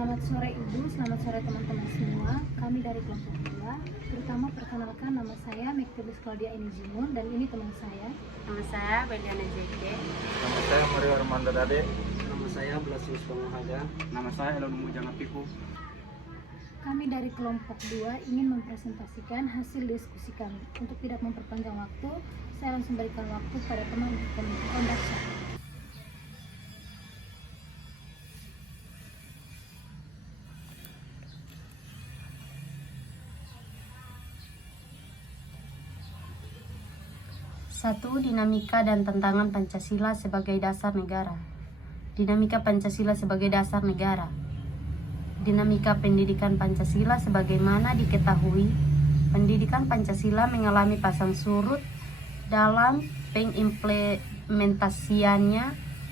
Selamat sore Ibu, selamat sore teman-teman semua. Kami dari kelompok 2. Terutama perkenalkan, nama saya Mektebis Claudia Inijimun dan ini teman saya. Nama saya Beliana JK. Nama saya Mario Armando Dade. Nama saya Blasius Pangahaga. Nama saya Elon Mujanga Piku. Kami dari kelompok 2 ingin mempresentasikan hasil diskusi kami. Untuk tidak memperpanjang waktu, saya langsung berikan waktu pada teman conduction. Satu, dinamika dan tantangan Pancasila sebagai dasar negara. Dinamika Pancasila sebagai dasar negara. Dinamika pendidikan Pancasila sebagaimana diketahui, pendidikan Pancasila mengalami pasang surut dalam pengimplementasiannya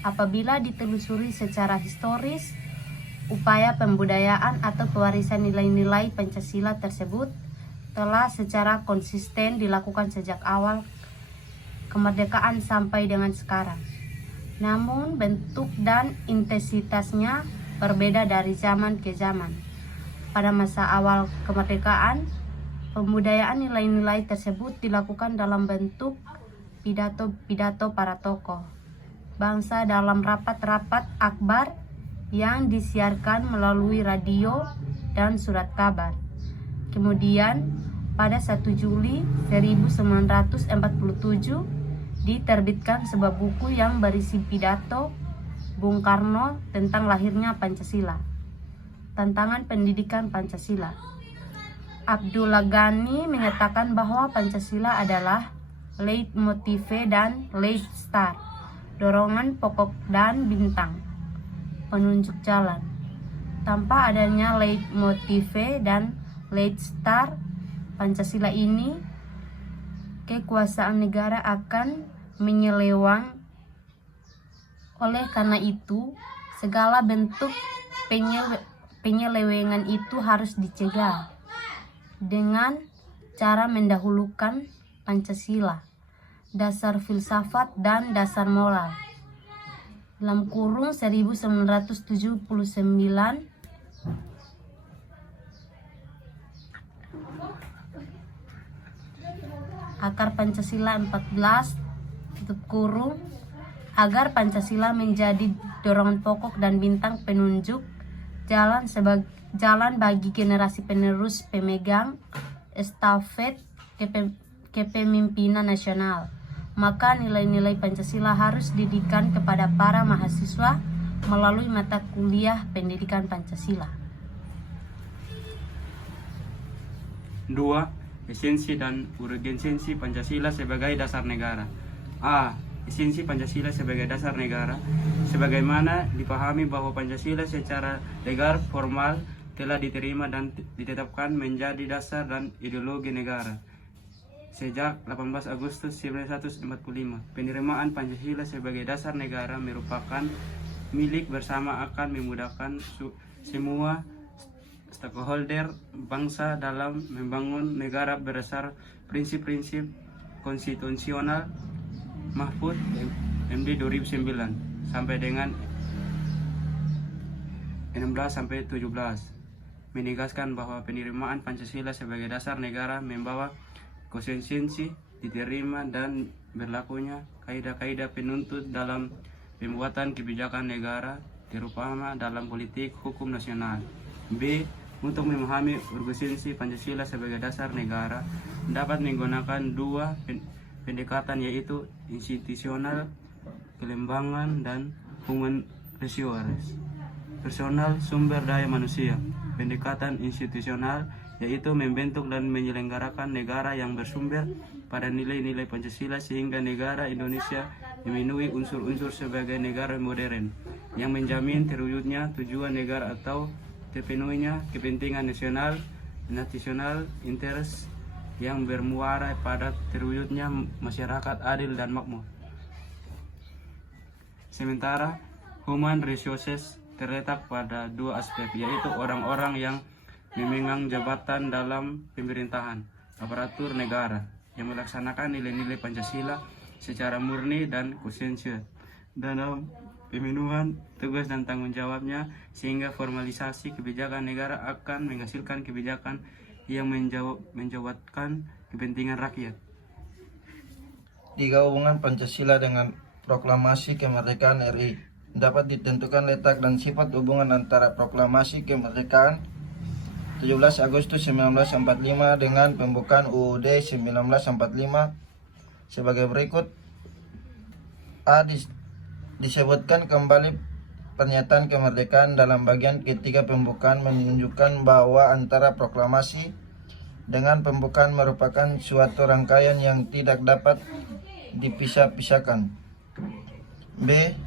apabila ditelusuri secara historis. Upaya pembudayaan atau pewarisan nilai-nilai Pancasila tersebut telah secara konsisten dilakukan sejak awal kemerdekaan sampai dengan sekarang. Namun bentuk dan intensitasnya berbeda dari zaman ke zaman. Pada masa awal kemerdekaan, pembudayaan nilai-nilai tersebut dilakukan dalam bentuk pidato-pidato para tokoh bangsa dalam rapat-rapat akbar yang disiarkan melalui radio dan surat kabar. Kemudian pada 1 Juli 1947 diterbitkan sebuah buku yang berisi pidato Bung Karno tentang lahirnya Pancasila. Tantangan pendidikan Pancasila. Abdullah Ghani mengatakan bahwa Pancasila adalah leitmotif dan leitstar, dorongan pokok dan bintang, penunjuk jalan. Tanpa adanya leitmotif dan leitstar Pancasila ini, kekuasaan negara akan menyeleweng. Oleh karena itu, segala bentuk penyelewengan itu harus dicegah dengan cara mendahulukan Pancasila, dasar filsafat dan dasar moral. Dalam kurung 1979, akar Pancasila 14, tutup kurung, agar Pancasila menjadi dorongan pokok dan bintang penunjuk jalan bagi generasi penerus pemegang estafet kepemimpinan nasional. Maka nilai-nilai Pancasila harus didikan kepada para mahasiswa melalui mata kuliah pendidikan Pancasila. 2. Esensi dan urgensi Pancasila sebagai dasar negara. A. Esensi Pancasila sebagai dasar negara. Sebagaimana dipahami bahwa Pancasila secara legal formal telah diterima dan ditetapkan menjadi dasar dan ideologi negara sejak 18 Agustus 1945. Penerimaan Pancasila sebagai dasar negara merupakan milik bersama, akan memudahkan semua stakeholder bangsa dalam membangun negara berdasar prinsip-prinsip konstitusional Mahfud MD 2009 sampai dengan 16-17, menegaskan bahwa penerimaan Pancasila sebagai dasar negara membawa konsekuensi diterima dan berlakunya kaidah-kaidah penuntut dalam pembuatan kebijakan negara, terutama dalam politik hukum nasional. B. Untuk memahami urgensi Pancasila sebagai dasar negara dapat menggunakan dua pendekatan, yaitu institusional, kelembangan, dan human resources, personal, sumber daya manusia. Pendekatan institusional yaitu membentuk dan menyelenggarakan negara yang bersumber pada nilai-nilai Pancasila sehingga negara Indonesia memenuhi unsur-unsur sebagai negara modern yang menjamin terwujudnya tujuan negara atau terpenuhinya kepentingan nasional interest yang bermuara pada terwujudnya masyarakat adil dan makmur. Sementara human resources terletak pada dua aspek, yaitu orang-orang yang memegang jabatan dalam pemerintahan, aparatur negara yang melaksanakan nilai-nilai Pancasila secara murni dan konsensual dalam pemenuhan tugas dan tanggung jawabnya, sehingga formalisasi kebijakan negara akan menghasilkan kebijakan yang menjawabkan kepentingan rakyat. 3. Hubungan Pancasila dengan Proklamasi Kemerdekaan RI. Dapat ditentukan letak dan sifat hubungan antara Proklamasi Kemerdekaan 17 Agustus 1945 dengan pembukaan UUD 1945 sebagai berikut. A. Disebutkan kembali pernyataan kemerdekaan dalam bagian ketiga pembukaan menunjukkan bahwa antara proklamasi dengan pembukaan merupakan suatu rangkaian yang tidak dapat dipisah-pisahkan. B.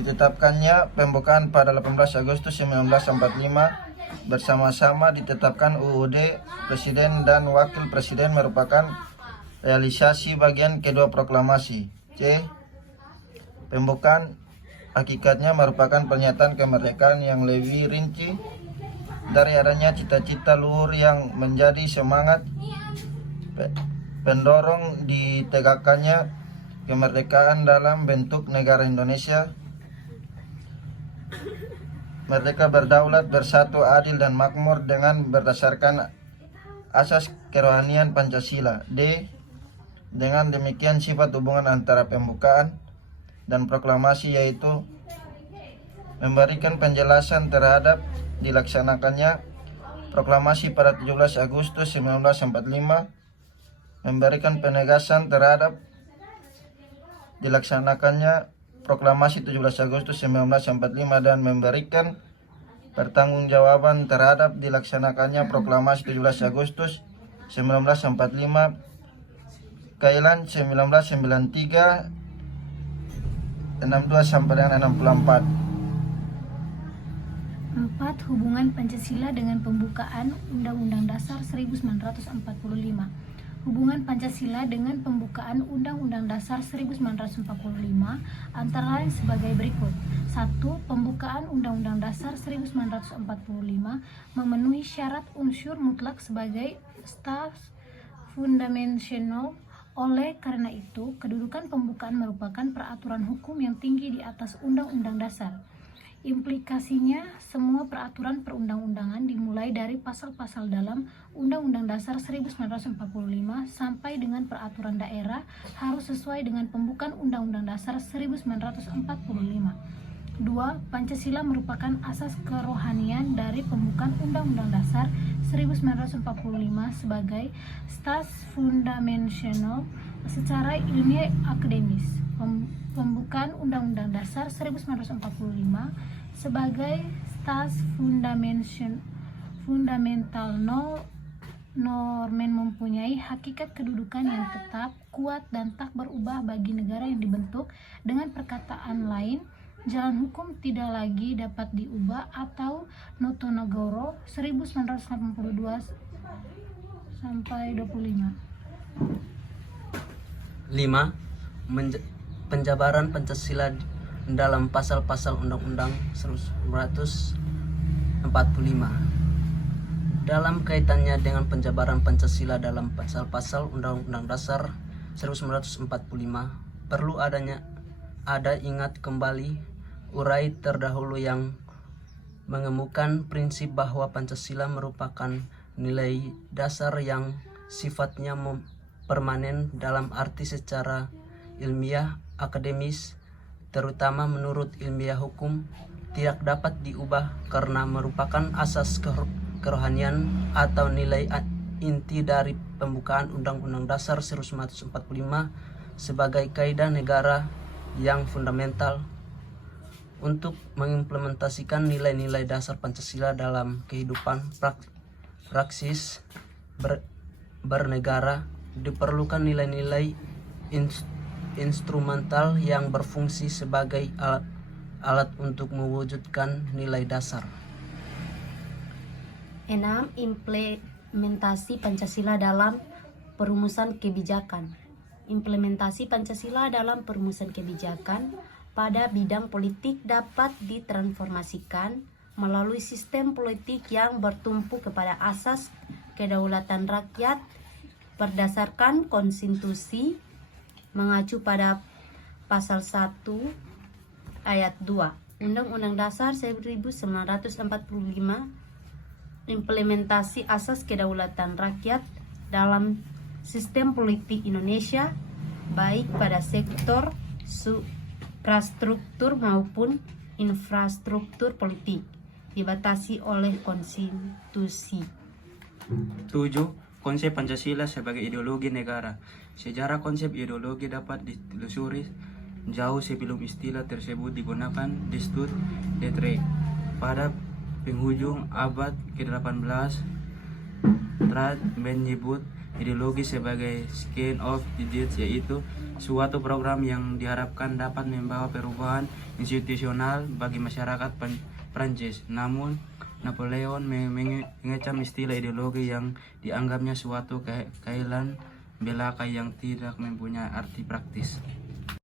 Ditetapkannya pembukaan pada 18 Agustus 1945 bersama-sama ditetapkan UUD Presiden dan Wakil Presiden merupakan realisasi bagian kedua proklamasi. C. Pembukaan hakikatnya merupakan pernyataan kemerdekaan yang lebih rinci dari adanya cita-cita luhur yang menjadi semangat pendorong ditegakkannya kemerdekaan dalam bentuk negara Indonesia merdeka, berdaulat, bersatu, adil, dan makmur dengan berdasarkan asas kerohanian Pancasila. D. Dengan demikian sifat hubungan antara pembukaan dan proklamasi yaitu memberikan penjelasan terhadap dilaksanakannya proklamasi pada 17 Agustus 1945, memberikan penegasan terhadap dilaksanakannya proklamasi 17 Agustus 1945 dan memberikan pertanggungjawaban terhadap dilaksanakannya proklamasi 17 Agustus 1945 Kailan 1993 62 sampai dengan 64. 4. Hubungan Pancasila dengan pembukaan Undang-Undang Dasar 1945. Hubungan Pancasila dengan pembukaan Undang-Undang Dasar 1945 antara lain sebagai berikut. 1. Pembukaan Undang-Undang Dasar 1945 memenuhi syarat unsur mutlak sebagai staf fundamental. Oleh karena itu, kedudukan pembukaan merupakan peraturan hukum yang tinggi di atas Undang-Undang Dasar. Implikasinya, semua peraturan perundang-undangan dimulai dari pasal-pasal dalam Undang-Undang Dasar 1945 sampai dengan peraturan daerah harus sesuai dengan pembukaan Undang-Undang Dasar 1945. 2. Pancasila merupakan asas kerohanian dari pembukaan Undang-Undang Dasar 1945 sebagai stas fundamental secara ilmiah akademis. Pembukaan Undang-Undang Dasar 1945 sebagai stas fundamental normen mempunyai hakikat kedudukan yang tetap, kuat, dan tak berubah bagi negara yang dibentuk. Dengan perkataan lain, jalan hukum tidak lagi dapat diubah atau Notonegoro 1982 sampai 25. 5. Penjabaran Pancasila dalam pasal-pasal Undang-Undang 1945. Dalam kaitannya dengan penjabaran Pancasila dalam pasal-pasal Undang-Undang Dasar 1945, perlu ada ingat kembali urai terdahulu yang mengemukan prinsip bahwa Pancasila merupakan nilai dasar yang sifatnya permanen dalam arti secara ilmiah akademis, terutama menurut ilmiah hukum, tidak dapat diubah karena merupakan asas kerohanian atau nilai inti dari pembukaan Undang-Undang Dasar 1945 sebagai kaidah negara yang fundamental. Untuk mengimplementasikan nilai-nilai dasar Pancasila dalam kehidupan praksis bernegara, diperlukan nilai-nilai instrumental yang berfungsi sebagai alat untuk mewujudkan nilai dasar. 6. Implementasi Pancasila dalam perumusan kebijakan. Implementasi Pancasila dalam perumusan kebijakan pada bidang politik dapat ditransformasikan melalui sistem politik yang bertumpu kepada asas kedaulatan rakyat berdasarkan konstitusi, mengacu pada pasal 1 Ayat 2 Undang-Undang Dasar 1945 implementasi asas kedaulatan rakyat dalam sistem politik Indonesia, baik pada sektor suprastruktur maupun infrastruktur politik, dibatasi oleh konstitusi. 7. Konsep Pancasila sebagai ideologi negara. Sejarah konsep ideologi dapat ditelusuri jauh sebelum istilah tersebut digunakan di Stud Utrecht. Pada penghujung abad ke-18, Trad menyebut ideologi sebagai scheme of ideas, yaitu suatu program yang diharapkan dapat membawa perubahan institusional bagi masyarakat Prancis. Namun, Napoleon mengecam istilah ideologi yang dianggapnya suatu keailan belaka yang tidak mempunyai arti praktis.